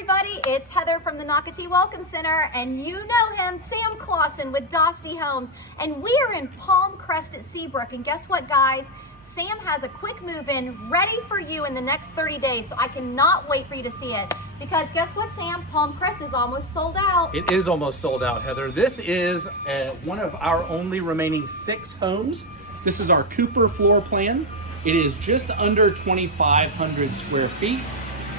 everybody, it's Heather from the Nocatee Welcome Center, and you know him, Sam Clausen with Dosty Homes, and we are in Palm Crest at Seabrook, and guess what, guys? Sam has a quick move-in ready for you in the next 30 days, so I cannot wait for you to see it, because guess what, Sam? Palm Crest is almost sold out. It is almost sold out, Heather. This is one of our only remaining 6 homes. This is our Cooper floor plan. It is just under 2,500 square feet.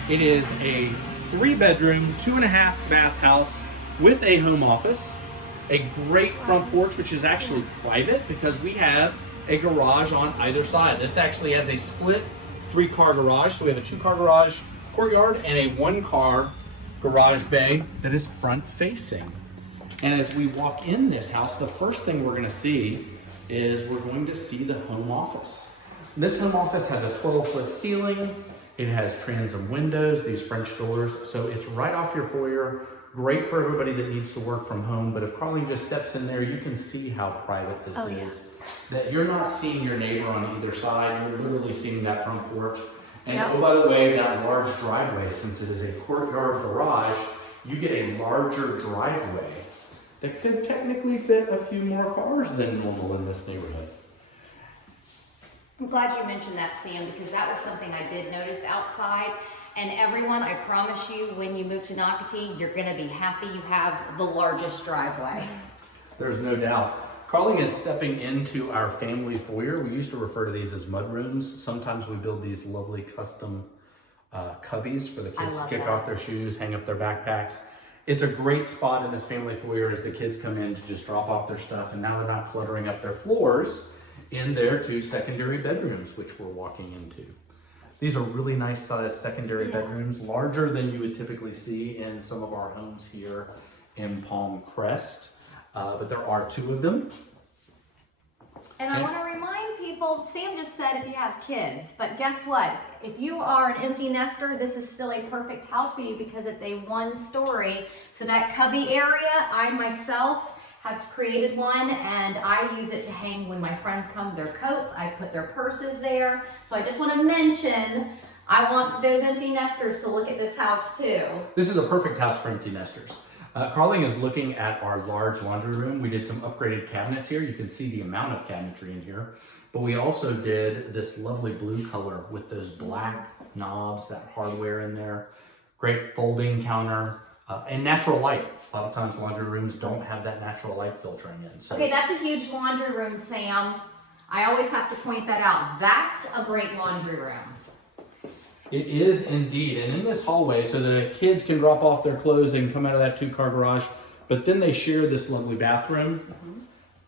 It is a 3-bedroom, 2.5-bath house with a home office, a great front porch, which is actually private because we have a garage on either side. This actually has a split 3-car garage. So we have a 2-car garage courtyard and a 1-car garage bay that is front facing. And as we walk in this house, the first thing we're gonna see is we're going to see the home office. This home office has a 12-foot ceiling. It has transom windows, these French doors, so it's right off your foyer. Great for everybody that needs to work from home, but if Carly just steps in there, you can see how private this is. That you're not seeing your neighbor on either side, you're literally seeing that front porch. And oh, by the way, that large driveway, since it is a courtyard garage, you get a larger driveway that could technically fit a few more cars than normal in this neighborhood. I'm glad you mentioned that, Sam, because that was something I did notice outside. And everyone, I promise you, when you move to Nocatee, you're gonna be happy you have the largest driveway. There's no doubt. Carly is stepping into our family foyer. We used to refer to these as mud rooms. Sometimes we build these lovely custom cubbies for the kids to kick off their shoes, hang up their backpacks. It's a great spot in this family foyer as the kids come in to just drop off their stuff, and now they're not cluttering up their floors in their 2 secondary bedrooms, which we're walking into. These are really nice sized secondary bedrooms, larger than you would typically see in some of our homes here in Palm Crest, but there are 2 of them. And I want to remind people, Sam just said if you have kids, but guess what? If you are an empty nester, this is still a perfect house for you because it's a 1-story. So that cubby area, I myself have created one, and I use it to hang when my friends come with their coats. I put their purses there. So I just want to mention, I want those empty nesters to look at this house too. This is a perfect house for empty nesters. Carly is looking at our large laundry room. We did some upgraded cabinets here. You can see the amount of cabinetry in here. But we also did this lovely blue color with those black knobs, that hardware in there. Great folding counter. And natural light. A lot of times laundry rooms don't have that natural light filtering in. So. Okay, that's a huge laundry room, Sam. I always have to point that out. That's a great laundry room. It is indeed. And in this hallway, so the kids can drop off their clothes and come out of that 2-car garage, but then they share this lovely bathroom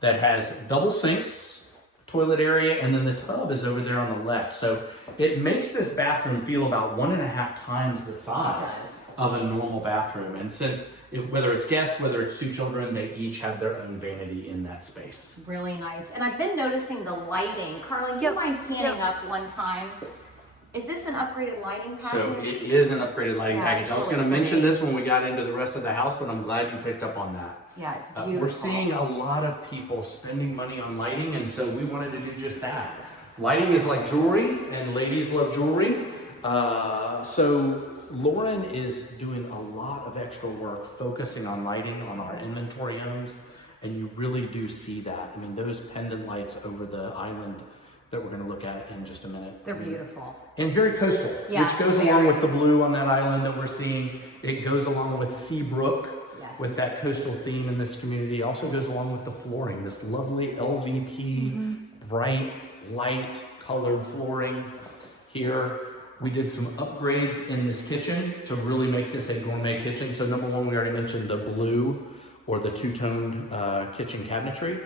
that has double sinks, toilet area, and then the tub is over there on the left. So it makes this bathroom feel about 1.5 times the size of a normal bathroom. And since whether it's guests, whether it's 2 children, they each have their own vanity in that space. Really nice. And I've been noticing the lighting. Carly, do you mind panning up one time? Is this an upgraded lighting package? So it is an upgraded lighting package. I was going to mention this when we got into the rest of the house, but I'm glad you picked up on that. Yeah, it's beautiful. We're seeing a lot of people spending money on lighting, and so we wanted to do just that. Lighting is like jewelry, and ladies love jewelry. So Lauren is doing a lot of extra work focusing on lighting on our inventory homes, and you really do see that. I mean, those pendant lights over the island that we're going to look at in just a minute. They're beautiful. And very coastal, which goes along with the blue on that island that we're seeing. It goes along with Seabrook, with that coastal theme in this community. It also goes along with the flooring, this lovely LVP, bright, light colored flooring here. We did some upgrades in this kitchen to really make this a gourmet kitchen. So number 1, we already mentioned the blue or the 2-toned kitchen cabinetry.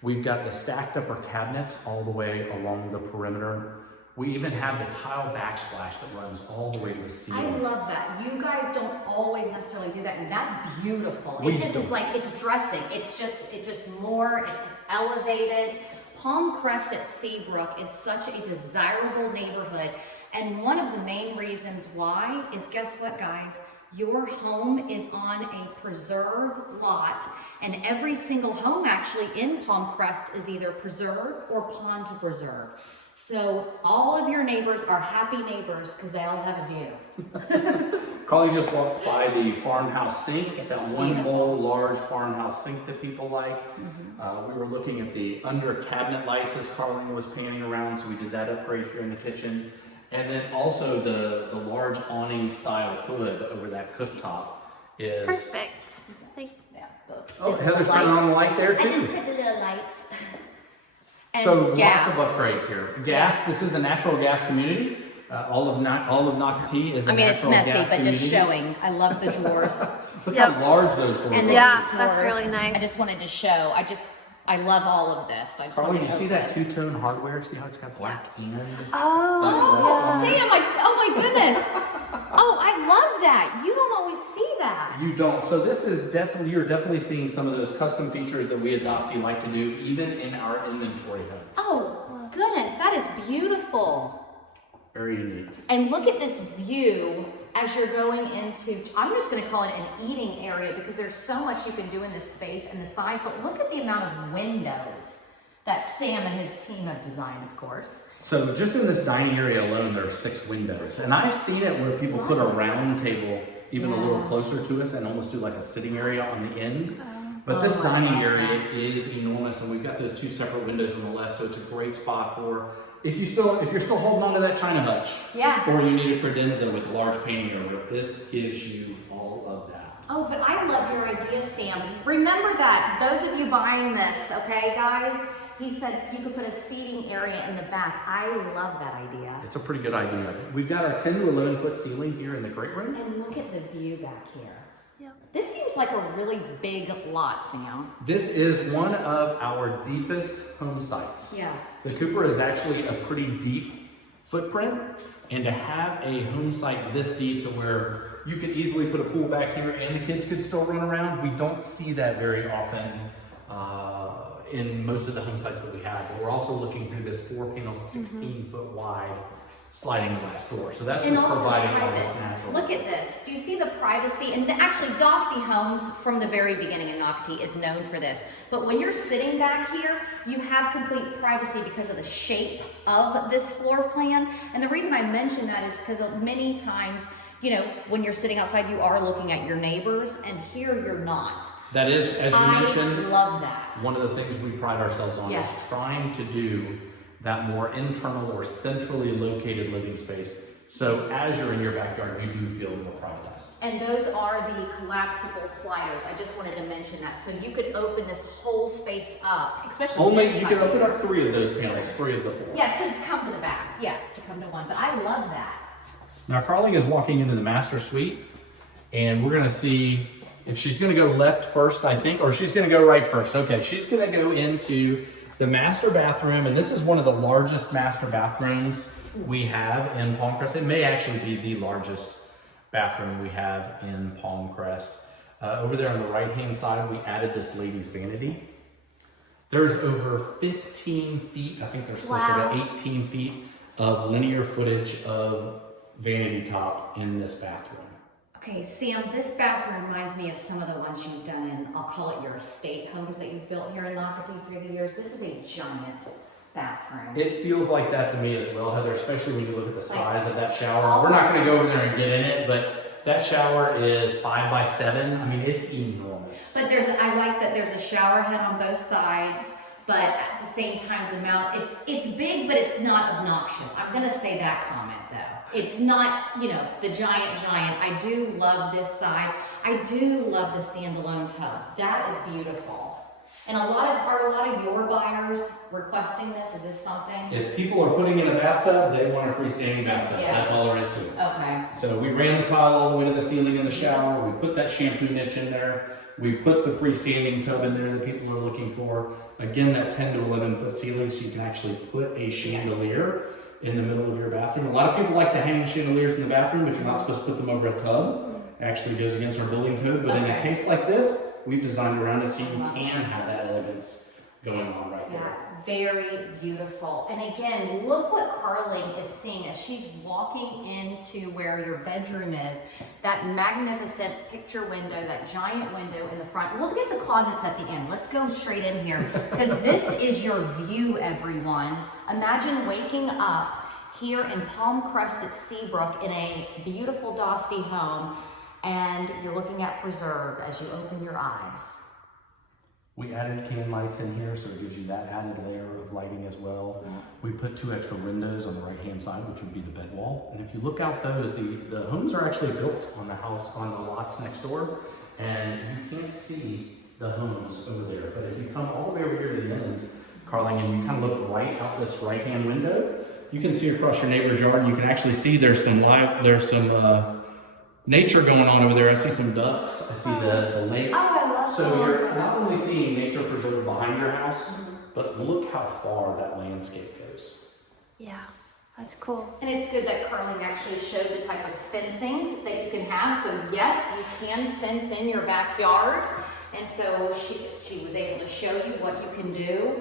We've got the stacked upper cabinets all the way along the perimeter. We even have the tile backsplash that runs all the way to the ceiling. I love that. You guys don't always necessarily do that, and that's beautiful. It just is like, it's dressing. It's just more, it's elevated. Palm Crest at Seabrook is such a desirable neighborhood. And one of the main reasons why is, guess what, guys? Your home is on a preserve lot, and every single home actually in Palm Crest is either preserve or pond to preserve. So all of your neighbors are happy neighbors because they all have a view. Carly just walked by the farmhouse sink, that one bowl large farmhouse sink that people like. We were looking at the under cabinet lights as Carly was panning around, so we did that upgrade here in the kitchen. And then also the large awning style hood over that cooktop is Perfect. Oh, Heather's turning on the light there And just too. put the little lights. And So gas. lots of upgrades here. Gas. This is a natural gas community. All of Nocatee is a I mean, it's natural messy, gas but community. just showing. I love the drawers. Look Yep. how large those doors And are. the Yeah, drawers. that's really nice. I just wanted to show. I love all of this. I just Carly, wanted you to see open that it. two-tone hardware? See how it's got black and Oh, See, I'm like, oh my goodness. Oh, I love that. You don't always see that. You don't. So this is definitely, you're definitely seeing some of those custom features that we at Nosty like to do, even in our inventory homes. Oh, goodness, that is beautiful. Very unique. And look at this view as you're going into, I'm just going to call it an eating area because there's so much you can do in this space and the size, but look at the amount of windows that Sam and his team have designed, of course. So just in this dining area alone, there are 6 windows. And I've seen it where people put a round table even a little closer to us and almost do like a sitting area on the end. But this dining area is enormous, and we've got those 2 separate windows on the left, so it's a great spot for if you're still holding on to that China hutch, or you need a credenza with a large painting area. This gives you all of that. Oh, but I love your idea, Sam. Remember that, those of you buying this, okay, guys? He said you could put a seating area in the back. I love that idea. It's a pretty good idea. We've got our 10 to 11 foot ceiling here in the great room. And look at the view back here. yeah. This seems like a really big lot, Sam. This is one of our deepest home sites. Yeah. The Cooper is actually a pretty deep footprint, and to have a home site this deep to where you could easily put a pool back here and the kids could still run around, we don't see that very often in most of the home sites that we have. But we're also looking through this 4-panel, 16-foot wide sliding glass door. So that's what's providing all this natural. Look at this. Do you see the privacy? And actually, Dosty Homes from the very beginning in Nocatee is known for this. But when you're sitting back here, you have complete privacy because of the shape of this floor plan. And the reason I mention that is because many times, you know, when you're sitting outside, you are looking at your neighbors, and here you're not. That is, as you mentioned, I love that. one of the things we pride ourselves on is trying to do that more internal or centrally located living space. So as you're in your backyard, you do feel more privatized. And those are the collapsible sliders. I just wanted to mention that. So you could open this whole space up, especially Only this you time can open here. up 3 of those panels, 3 of the 4. Yeah, to come to the back. Yes, to come to one. But I love that. Now Carly is walking into the master suite, and we're gonna see if she's gonna go left first, I think, or she's gonna go right first. Okay, she's gonna go into the master bathroom, and this is one of the largest master bathrooms we have in Palm Crest. It may actually be the largest bathroom we have in Palm Crest. Over there on the right-hand side, we added this ladies' vanity. There's over 15 feet, I think there's closer to 18 feet of linear footage of vanity top in this bathroom. Okay, Sam, this bathroom reminds me of some of the ones you've done in, I'll call it your estate homes that you've built here in Nocatee through the years. This is a giant bathroom. It feels like that to me as well, Heather, especially when you look at the size of that shower. We're not going to go over there and get in it, but that shower is 5 by 7. I mean, it's enormous. But I like that there's a shower head on both sides, but at the same time, the mount, it's big, but it's not obnoxious. I'm gonna say that comment though. It's not, you know, the giant. I do love this size. I do love the standalone tub. That is beautiful. And are a lot of your buyers requesting this? Is this something? If people are putting in a bathtub, they want a freestanding bathtub. Yeah. That's all there is to it. Okay. So we ran the tile all the way to the ceiling in the shower. We put that shampoo niche in there. We put the freestanding tub in there that people are looking for. Again, that 10 to 11 foot ceiling, so you can actually put a chandelier in the middle of your bathroom. A lot of people like to hang chandeliers in the bathroom, but you're not supposed to put them over a tub. It actually goes against our building code. But in a case like this, we've designed around it so you can have that elegance going on right there. Very beautiful. And again, look what Carly is seeing as she's walking into where your bedroom is. That magnificent picture window, that giant window in the front. Look at the closets at the end. Let's go straight in here because this is your view, everyone. Imagine waking up here in Palm Crest at Seabrook in a beautiful Dostie home, and you're looking at preserve as you open your eyes. We added can lights in here, so it gives you that added layer of lighting as well. We put 2 extra windows on the right-hand side, which would be the bed wall. And if you look out those, the homes are actually built on the house, on the lots next door, and you can't see the homes over there. But if you come all the way over here to the end, Carling, and you kind of look right out this right-hand window, you can see across your neighbor's yard, and you can actually see there's some nature going on over there. I see some ducks. I see the lake. Oh, I love So you're not only seeing nature preserved behind your house, but look how far that landscape goes. Yeah, that's cool. And it's good that Carling actually showed the type of fencing that you can have. So yes, you can fence in your backyard. And so she was able to show you what you can do.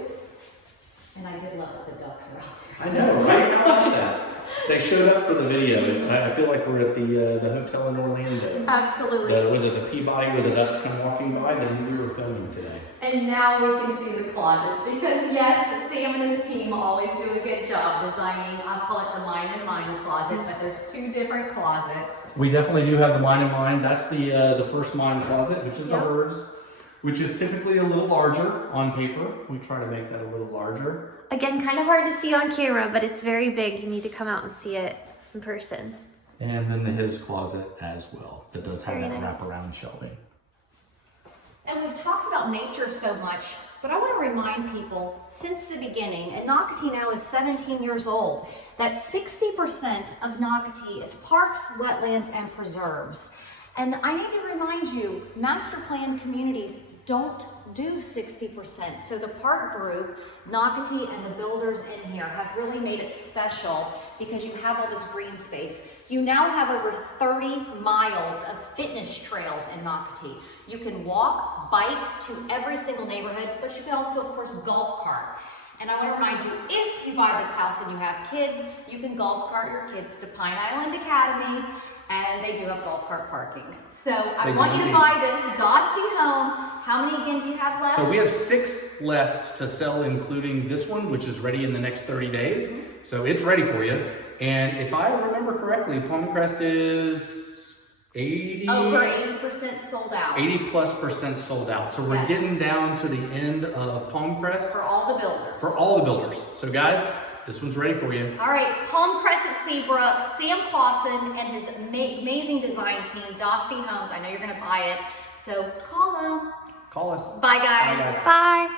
And I did love that the ducks are out there. I know, right? I like that. They showed up for the video. I feel like we're at the hotel in Orlando. Absolutely. Was it the Peabody where the ducks come walking by? Then we were filming today. And now we can see the closets because yes, Sam and his team always do a good job designing, I'll call it the mine and mine closet, but there's 2 different closets. We definitely do have the mine in mind. That's the first mine closet, which is the hers, which is typically a little larger on paper. We try to make that a little larger. Again, kind of hard to see on camera, but it's very big. You need to come out and see it in person. And then his closet as well. That does have Very that nice. wraparound shelving. And we've talked about nature so much, but I want to remind people, since the beginning, and Nocatee now is 17 years old, that 60% of Nocatee is parks, wetlands, and preserves. And I need to remind you, master plan communities don't do 60%. So the park group, Nocatee and the builders in here have really made it special because you have all this green space. You now have over 30 miles of fitness trails in Nocatee. You can walk, bike to every single neighborhood, but you can also, of course, golf cart. And I want to remind you, if you buy this house and you have kids, you can golf cart your kids to Pine Island Academy, and they do have golf cart parking. So I want you to buy this Dostie home. How many again do you have left? So we have 6 left to sell, including this one, which is ready in the next 30 days. So it's ready for you. And if I remember correctly, Palm Crest is 80... Over 80% sold out. 80+% sold out. So we're getting down to the end of Palm Crest. For all the builders. For all the builders. So guys, this one's ready for you. All right, Palm Crest at Seabrook, Sam Clausen and his amazing design team, Dostie Homes. I know you're going to buy it, so call them. Call us. Bye, guys. Bye, guys. Bye.